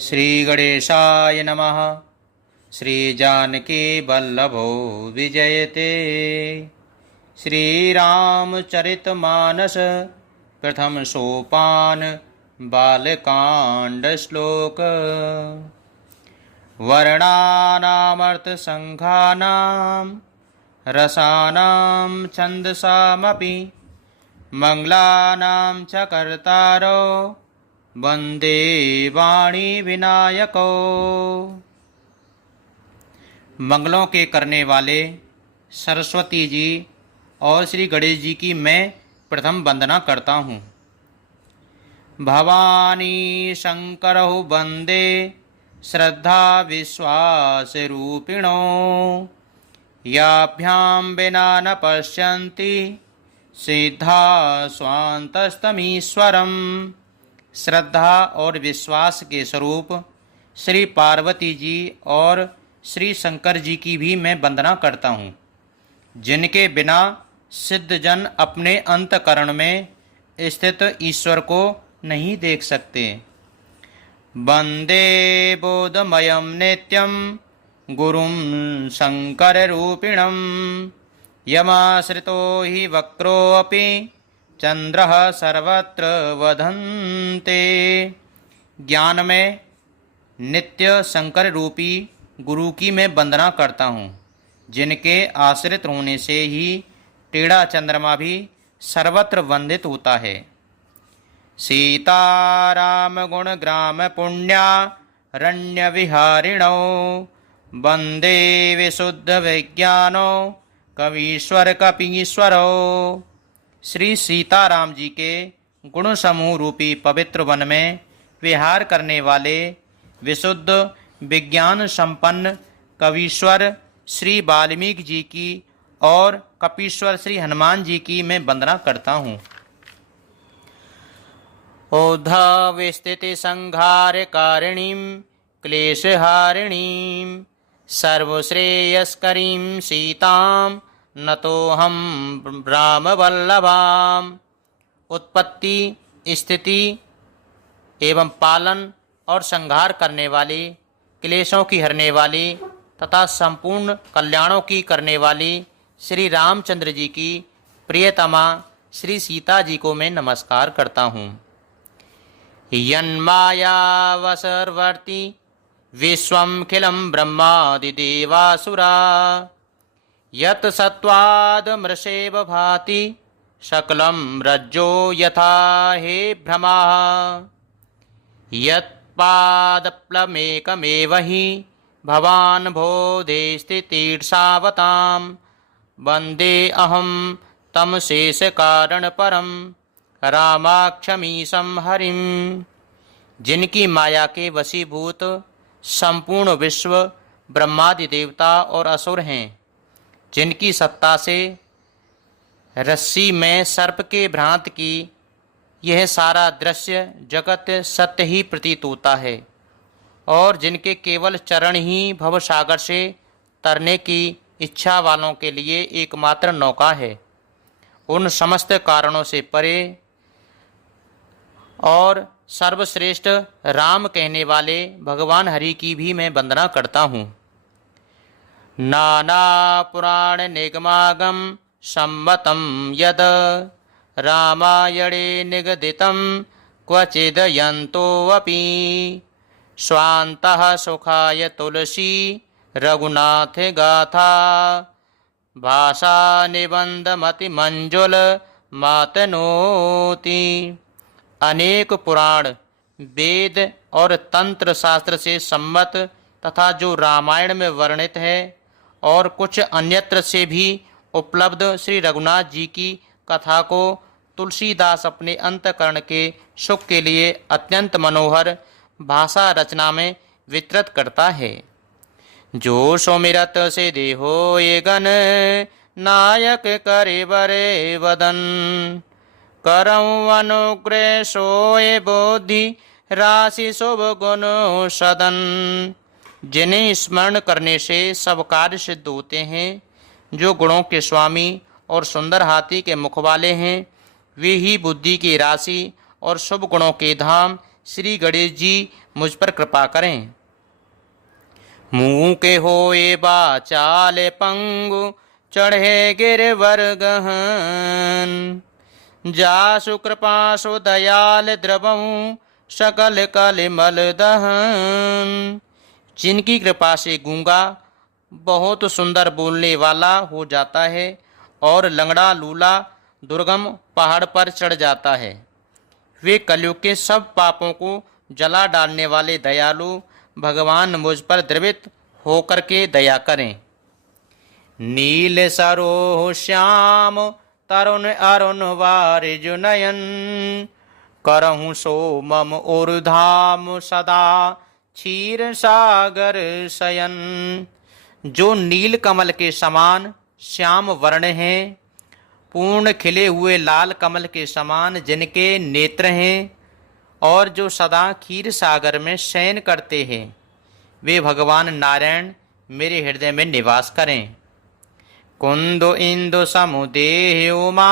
श्रीगणेशाय नमः। श्रीजानकीवल्लभो विजयते। श्रीरामचरितमानस प्रथम सोपान बालकांड श्लोक। वर्णानामर्थसंघानां रसानां छन्दसामपि मंगलानां च कर्तारो वंदे वाणी विनायको। मंगलों के करने वाले सरस्वती जी और श्री गणेश जी की मैं प्रथम वंदना करता हूँ। भवानी शंकरौ वंदे श्रद्धा विश्वास रूपिणो। याभ्यां विना न पश्यन्ति सिद्धा स्वान्तस्तमीश्वरम्। श्रद्धा और विश्वास के स्वरूप श्री पार्वती जी और श्री शंकर जी की भी मैं वंदना करता हूँ, जिनके बिना सिद्ध जन अपने अंतकरण में स्थित ईश्वर को नहीं देख सकते। वंदे बोधमयं नित्यं गुरुं शंकररूपिणं। यमाश्रितो हि वक्रोऽपि चंद्रः सर्वत्र वदन्ते। ज्ञान में नित्य शंकर रूपी गुरु की मैं वंदना करता हूँ, जिनके आश्रित होने से ही टेढ़ा चंद्रमा भी सर्वत्र वंदित होता है। सीताराम गुण ग्राम पुण्यारण्य विहारिणो। वंदे विशुद्ध विज्ञानो कवीश्वर कपीश्वरो। श्री सीताराम जी के गुण समूह रूपी पवित्र वन में विहार करने वाले विशुद्ध विज्ञान संपन्न कवीश्वर श्री वाल्मीकि जी की और कपीश्वर श्री हनुमान जी की मैं वंदना करता हूँ। औद्धविस्थिति संहारकारिणीं क्लेशहारिणीं सर्वश्रेयस्करीं सीतां नतोऽहं रामवल्लभाम्। उत्पत्ति, स्थिति एवं पालन और संहार करने वाली, क्लेशों की हरने वाली तथा संपूर्ण कल्याणों की करने वाली श्री रामचंद्र जी की प्रियतमा श्री सीता जी को मैं नमस्कार करता हूँ। यन्मायावसर्वर्ति विश्वमखिलं ब्रह्मादिदेवासुरा। यत् सत्त्वादमृषेव भाति सकलं रज्जो यथा हे भ्रमाः। यत्पादप्लमेकमेव हि भवान् बोधे स्थितिर्षावतां। वन्दे अहं तं शेषकारणपरं रामाक्षमीशं हरिं। जिनकी माया के वशीभूत संपूर्ण विश्व ब्रह्मादि देवता और असुर हैं, जिनकी सत्ता से रस्सी में सर्प के भ्रांत की यह सारा दृश्य जगत सत्य ही प्रतीत होता है, और जिनके केवल चरण ही भवसागर से तरने की इच्छा वालों के लिए एकमात्र नौका है। उन समस्त कारणों से परे और सर्वश्रेष्ठ राम कहने वाले भगवान हरि की भी मैं वंदना करता हूँ। नाना पुराण निगमागम सम्मतं यद रामायणे निगदितं क्वचिदयन्तोऽपि। स्वान्तः सुखाय तुलसी रघुनाथ गाथा। भाषा निबंधमति मंजुल मातनोति। अनेक पुराण, वेद और तंत्र शास्त्र से सम्मत तथा जो रामायण में वर्णित है और कुछ अन्यत्र से भी उपलब्ध श्री रघुनाथ जी की कथा को तुलसीदास अपने अंतकरण के सुख के लिए अत्यंत मनोहर भाषा रचना में विस्तृत करता है। जो सुमिरत से देहो ये गण नायक करे बरे वदन। करऊँ अनुग्रह सोए बोधि राशि शुभ गुण सदन। जिन्हें स्मरण करने से सब कार्य सिद्ध होते हैं, जो गुणों के स्वामी और सुंदर हाथी के मुख वाले हैं, वे ही बुद्धि की राशि और शुभ गुणों के धाम श्री गणेश जी मुझ पर कृपा करें। मुँह के होए बाचाल पंगु, चढ़े गिरवर गहन। जासु कृपासु दयाल द्रवऊँ, सकल कलिमल दहन। जिनकी कृपा से गूंगा बहुत सुंदर बोलने वाला हो जाता है और लंगड़ा लूला दुर्गम पहाड़ पर चढ़ जाता है। वे कलयुग के सब पापों को जला डालने वाले दयालु भगवान मुझ पर द्रवित होकर के दया करें। नील सरोह श्याम, तरुण अरुण वारिज नयन। करहूँ सो मम और धाम, सदा क्षीर सागर शयन। जो नील कमल के समान श्याम वर्ण हैं, पूर्ण खिले हुए लाल कमल के समान जिनके नेत्र हैं, और जो सदा क्षीर सागर में शयन करते हैं, वे भगवान नारायण मेरे हृदय में निवास करें। कुंदो इंदु समुदेह उमा,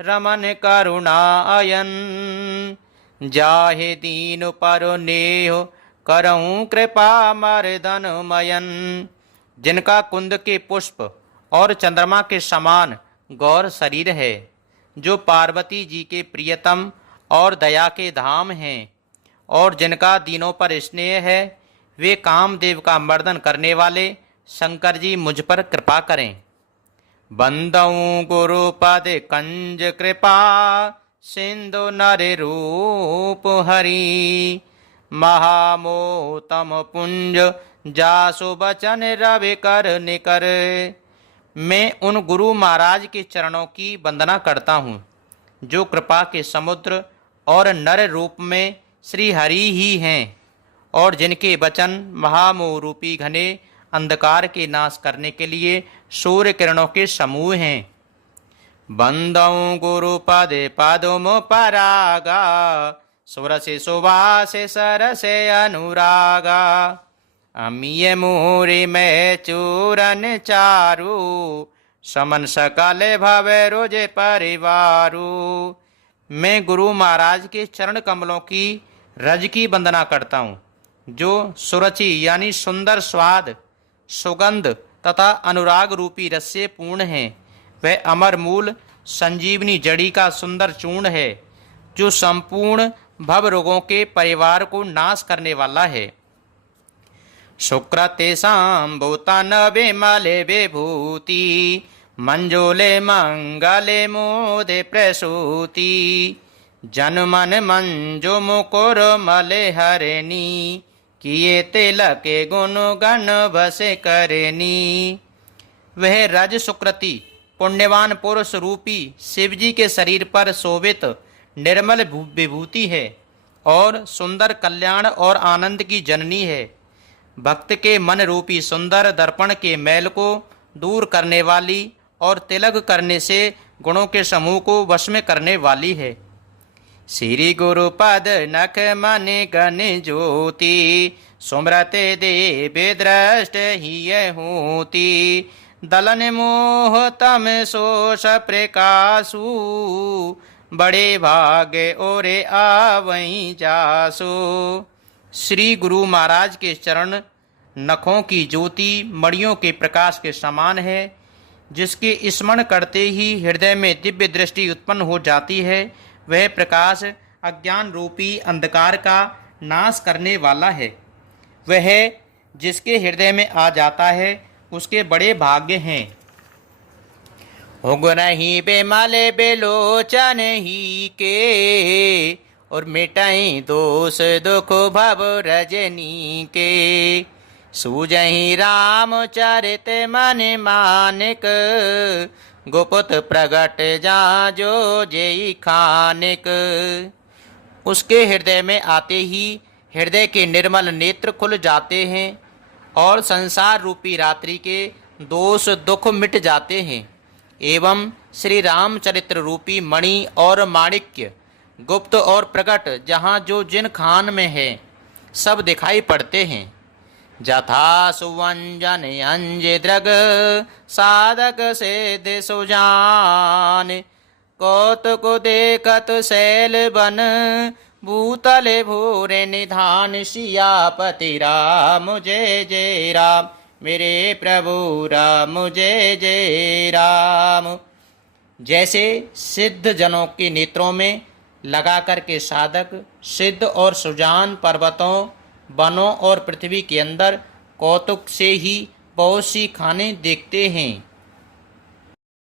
रमन करुणा अयन। जाहे दीन पर नेह, करऊँ कृपा मर्दन मयन। जिनका कुंद के पुष्प और चंद्रमा के समान गौर शरीर है, जो पार्वती जी के प्रियतम और दया के धाम हैं, और जिनका दीनों पर स्नेह है, वे कामदेव का मर्दन करने वाले शंकर जी मुझ पर कृपा करें। बंदऊँ गुरु पद कंज कृपा, सिंधु नर रूप हरि। महामोतम पुंज, जासु बचन रवि कर निकर। मैं उन गुरु महाराज के चरणों की वंदना करता हूँ, जो कृपा के समुद्र और नर रूप में श्री हरि ही हैं, और जिनके वचन महामोह रूपी घने अंधकार के नाश करने के लिए सूर्य किरणों के समूह हैं। बंदऊँ गुरु पदे पदुम परागा, सुरसे सुवासे सरसे अनुरागा। अमीय मोरे मैं चूरन चारू, समन सकले भवे रोजे परिवारू। मैं गुरु महाराज के चरण कमलों की रज की वंदना करता हूँ, जो सुरुचि यानी सुंदर स्वाद, सुगंध तथा अनुराग रूपी रस से पूर्ण है। वह अमर मूल संजीवनी जड़ी का सुंदर चूर्ण है, जो संपूर्ण भव रोगों के परिवार को नाश करने वाला है। शुक्रतेषां भूतान विमले विभूति, मंजोले मंगले मोदे प्रसूति। जनमन मंजो मुकुर मले हरेनी, किए तिलके गुण गण बसे करेनी। वह रज सुकृति पुण्यवान पुरुष रूपी शिवजी के शरीर पर शोभित निर्मल विभूति है, और सुंदर कल्याण और आनंद की जननी है। भक्त के मन रूपी सुंदर दर्पण के मैल को दूर करने वाली और तिलक करने से गुणों के समूह को वश में करने वाली है। श्री गुरु पद नख मन गण ज्योति, सुमरते देवे दृष्ट ही होती। दलन मोह तम सोष प्रकाशु, बड़े भाग्य ओरे आवई जासु। श्री गुरु महाराज के चरण नखों की ज्योति मणियों के प्रकाश के समान है, जिसके स्मरण करते ही हृदय में दिव्य दृष्टि उत्पन्न हो जाती है। वह प्रकाश अज्ञान रूपी अंधकार का नाश करने वाला है। वह जिसके हृदय में आ जाता है, उसके बड़े भाग्य हैं। हुगुरहि बेमले बेलोचन ही के, और मिटाई दोष दुख भव रजनी के। सूजहि राम चरित मन मानिक, गुप्त प्रगट जा जो जेई खानिक। उसके हृदय में आते ही हृदय के निर्मल नेत्र खुल जाते हैं, और संसार रूपी रात्रि के दोष दुख मिट जाते हैं। एवं श्री रामचरित्र रूपी मणि और माणिक्य गुप्त और प्रकट जहाँ जो जिन खान में है, सब दिखाई पड़ते हैं। जथा सुवंजन अंज द्रग, साधक से सुजान। कौतुक देखत शैल बन, भूतले भूरे निधान सियापति राम जय जय राम। मेरे प्रभु राम जय जय राम। जैसे सिद्ध जनों के नेत्रों में लगा कर के साधक सिद्ध और सुजान पर्वतों, वनों और पृथ्वी के अंदर कौतुक से ही बहुत सी खाने देखते हैं,